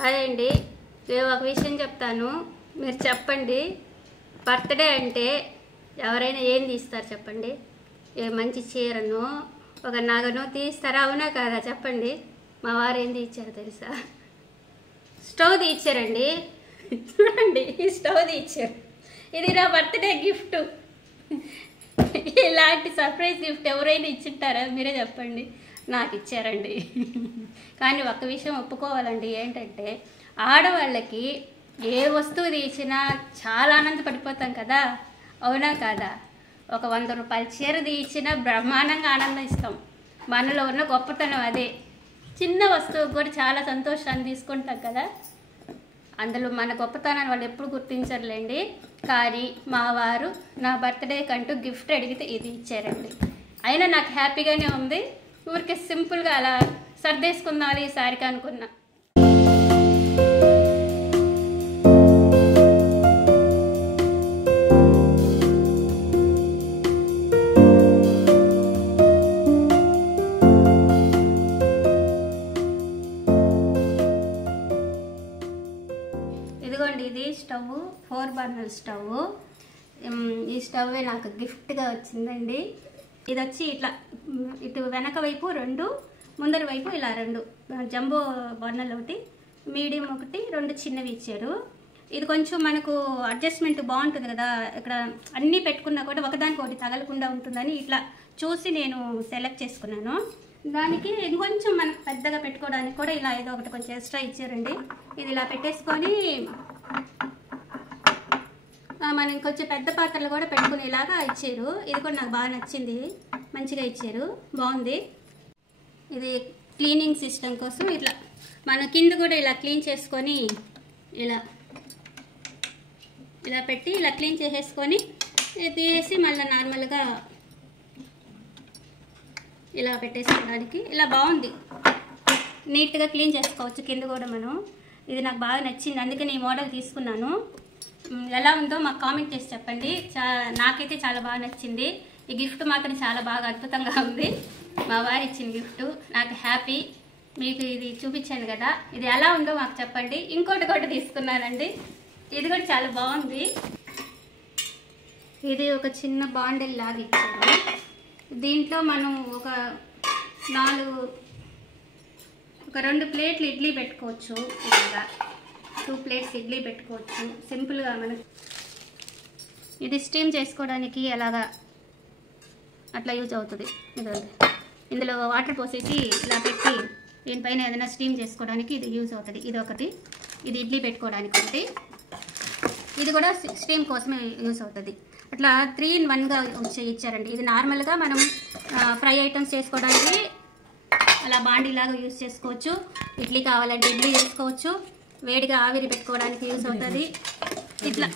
Hi అండి, నేను ఒక విషయం చెప్తాను, మీరు చెప్పండి. బర్త్డే అంటే ఎవరైనా ఏం తీస్తారు చెప్పండి? ఏ మంచి చీరను ఒక నగను తీస్తారా? అవునా కాదా చెప్పండి? మా వారు ఏం తీర్చారు తెలుసా? స్టవ్ తీర్చారండి. చూడండి, ఈ స్టవ్ తీర్చారు. ఇది నా బర్త్డే గిఫ్ట్. ఇలాంటి సర్ప్రైజ్ గిఫ్ట్ ఎవరైనా ఇచ్చింటారా? మీరే చెప్పండి. నాకు ఇచ్చారండి. కానీ ఒక్క విషయం ఒప్పుకోవాలండి, ఏంటంటే ఆడవాళ్ళకి ఏ వస్తువు తీసినా చాలా ఆనందపడిపోతాం కదా, అవునా కాదా? ఒక 100 రూపాయల చీర తీసినా బ్రహ్మాండంగా ఆనందిస్తాం. మనలో ఉన్న గొప్పతనం అదే. చిన్న వస్తువు కూడా చాలా సంతోషాన్ని తీసుకుంటాం కదా. అందులో మన గొప్పతనాన్ని వాళ్ళు ఎప్పుడు గుర్తించరులేండి. కానీ మా వారు నా బర్త్డే కంటూ గిఫ్ట్ అడిగితే ఇది ఇచ్చారండి. అయినా నాకు హ్యాపీగానే ఉంది. ఊరికే సింపుల్గా అలా సర్దేసుకుందాం ఈసారికి అనుకున్నా. ఇదిగోండి, ఇది స్టవ్, 4 బర్నర్ స్టవ్. ఈ స్టవ్ నాకు గిఫ్ట్గా వచ్చిందండి. ఇది వచ్చి ఇట్లా ఇటు వెనక వైపు 2, ముందర వైపు ఇలా 2 జంబో బర్నర్లు, ఒకటి మీడియం, ఒకటి 2 చిన్నవి ఇచ్చారు. ఇది కొంచెం మనకు అడ్జస్ట్మెంట్ బాగుంటుంది కదా, ఇక్కడ అన్నీ పెట్టుకున్నా కూడా ఒకదానికి ఒకటి తగలకుండా ఉంటుందని ఇట్లా చూసి నేను సెలెక్ట్ చేసుకున్నాను. దానికి ఇంకొంచెం మనకు పెద్దగా పెట్టుకోవడానికి కూడా ఇలా ఏదో ఒకటి కొంచెం ఎక్స్ట్రా ఇచ్చారండి. ఇది ఇలా పెట్టేసుకొని మనం ఇంకొంచెం పెద్ద పాత్రలు కూడా పెట్టుకునేలాగా ఇచ్చారు. ఇది కూడా నాకు బాగా నచ్చింది, మంచిగా ఇచ్చారు, బాగుంది. ఇది క్లీనింగ్ సిస్టమ్ కోసం ఇట్లా మన కింద కూడా ఇలా క్లీన్ చేసుకొని ఇలా పెట్టి ఇలా క్లీన్ చేసేసుకొని తీసి మళ్ళీ నార్మల్గా ఇలా పెట్టేసుకోవడానికి ఇలా బాగుంది. నీట్గా క్లీన్ చేసుకోవచ్చు కింద కూడా మనం. ఇది నాకు బాగా నచ్చింది, అందుకని ఈ మోడల్ తీసుకున్నాను. ఎలా ఉందో మాకు కామెంట్ చేసి చెప్పండి. నాకైతే చాలా బాగా నచ్చింది. ఈ గిఫ్ట్ మాత్రం చాలా బాగా అద్భుతంగా ఉంది. మా వారు ఇచ్చిన గిఫ్ట్ నాకు హ్యాపీ. మీకు ఇది చూపించాను కదా, ఇది ఎలా ఉందో మాకు చెప్పండి. ఇంకోటి కూడా తీసుకున్నానండి, ఇది కూడా చాలా బాగుంది. ఇది ఒక చిన్న బాండిల్ లాగా ఇచ్చారు. దీంట్లో మనం ఒక 2 ప్లేట్లు ఇడ్లీ పెట్టుకోవచ్చు. ఇలాగా 2 ప్లేట్స్ ఇడ్లీ పెట్టుకోవచ్చు సింపుల్గా. మనకి ఇది స్టీమ్ చేసుకోవడానికి ఎలాగా అట్లా యూజ్ అవుతుంది. ఇందులో వాటర్ పోసేసి ఇలా పెట్టి దీనిపైన ఏదైనా స్టీమ్ చేసుకోవడానికి ఇది యూజ్ అవుతుంది. ఇది ఒకటి, ఇది ఇడ్లీ పెట్టుకోవడానికి ఒకటి, ఇది కూడా స్టీమ్ కోసమే యూజ్ అవుతుంది. అట్లా 3 in 1గా ఇచ్చారండి. ఇది నార్మల్గా మనం ఫ్రై ఐటమ్స్ చేసుకోవడానికి అలా బాండీలాగా యూజ్ చేసుకోవచ్చు. ఇడ్లీ కావాలంటే ఇడ్లీ చేసుకోవచ్చు, వేడిగా ఆవిరి పెట్టుకోవడానికి యూజ్ అవుతుంది. ఇట్లా